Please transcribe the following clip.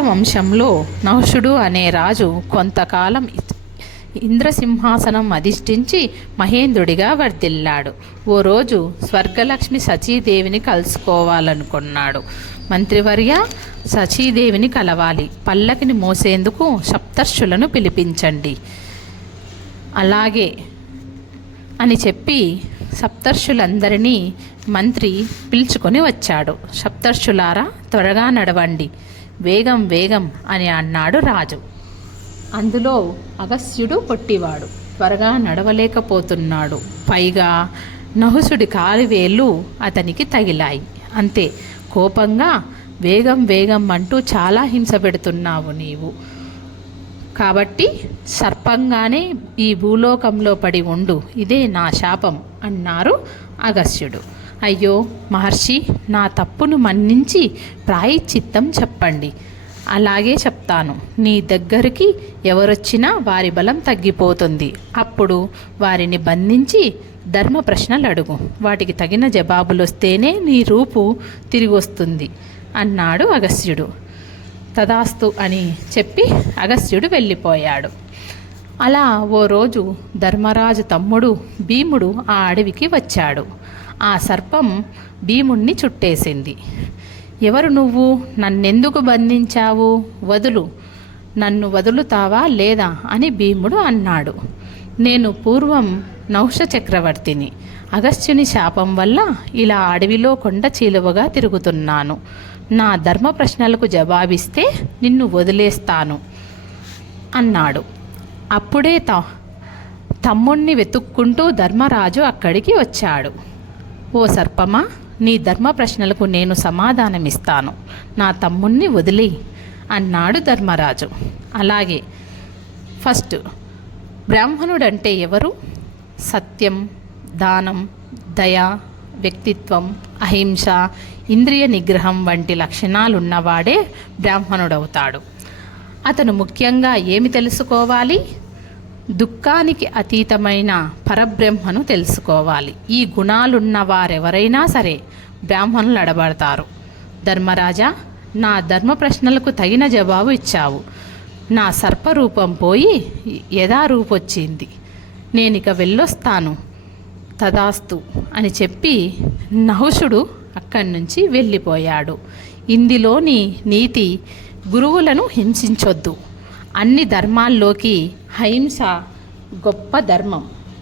వంశంలో నహుషుడు అనే రాజు కొంతకాలం ఇంద్రసింహాసనం అధిష్ఠించి మహేంద్రుడిగా వర్ధిల్లాడు. ఓ రోజు స్వర్గలక్ష్మి సచీదేవిని కలుసుకోవాలనుకున్నాడు. మంత్రివర్య సచీదేవిని కలవాలి. పల్లకిని మోసేందుకు సప్తర్షులను పిలిపించండి. అలాగే అని చెప్పి సప్తర్షులందరినీ మంత్రి పిలుచుకొని వచ్చాడు. సప్తర్షులారా త్వరగా నడవండి. వేగం వేగం అని అన్నాడు రాజు. అందులో అగస్యుడు పొట్టివాడు త్వరగా నడవలేకపోతున్నాడు. పైగా నహుసుడి కాలివేళ్ళు అతనికి తగిలాయి. అంతే కోపంగా వేగం వేగం అంటూ చాలా హింస పెడుతున్నావు నీవు. కాబట్టి సర్పంగానే ఈ భూలోకంలో పడి ఉండు ఇదే నా శాపం అన్నారు అగస్త్యుడు అయ్యో మహర్షి నా తప్పును మన్నించి ప్రాయశ్చిత్తం చెప్పండి. అలాగే చెప్తాను. నీ దగ్గరికి ఎవరొచ్చినా వారి బలం తగ్గిపోతుంది. అప్పుడు వారిని బంధించి ధర్మ ప్రశ్నలు అడుగు. వాటికి తగిన జవాబులు వస్తేనే నీ రూపు తిరిగి వస్తుంది అన్నాడు అగస్త్యుడు. తదాస్తు అని చెప్పి అగస్త్యుడు వెళ్ళిపోయాడు. అలా ఓ రోజు ధర్మరాజు తమ్ముడు భీముడు ఆ అడవికి వచ్చాడు. ఆ సర్పం భీముణ్ణి చుట్టేసింది. ఎవరు నువ్వు? నన్నెందుకు బంధించావు? వదులు. నన్ను వదులుతావా లేదా? అని భీముడు అన్నాడు. నేను పూర్వం నౌష చక్రవర్తిని. అగస్త్యుని శాపం వల్ల ఇలా అడవిలో కొండ చీలువగా తిరుగుతున్నాను. నా ధర్మ ప్రశ్నలకు జవాబిస్తే నిన్ను వదిలేస్తాను అన్నాడు. అప్పుడే త తమ్ముణ్ణి వెతుక్కుంటూ ధర్మరాజు అక్కడికి వచ్చాడు. ఓ సర్పమా నీ ధర్మ ప్రశ్నలకు నేను సమాధానమిస్తాను. నా తమ్ముణ్ణి వదిలి అన్నాడు ధర్మరాజు. అలాగే ఫస్ట్ బ్రాహ్మణుడంటే ఎవరు? సత్యం దానం దయ వ్యక్తిత్వం అహింస ఇంద్రియ నిగ్రహం వంటి లక్షణాలున్నవాడే బ్రాహ్మణుడవుతాడు. అతను ముఖ్యంగా ఏమి తెలుసుకోవాలి? దుఃఖానికి అతీతమైన పరబ్రహ్మను తెలుసుకోవాలి. ఈ గుణాలున్న వారెవరైనా సరే బ్రాహ్మణులు అడబడతారు ధర్మరాజా నా ధర్మ ప్రశ్నలకు తగిన జవాబు ఇచ్చావు. నా సర్పరూపం పోయి యథారూపొచ్చింది. నేనిక వెళ్ళొస్తాను. తదాస్తు అని చెప్పి నహుషుడు అక్కడి నుంచి వెళ్ళిపోయాడు. ఇందులోని నీతి గురువులను హింసించొద్దు. అన్ని ధర్మాల్లోకి అహింస గొప్ప ధర్మం.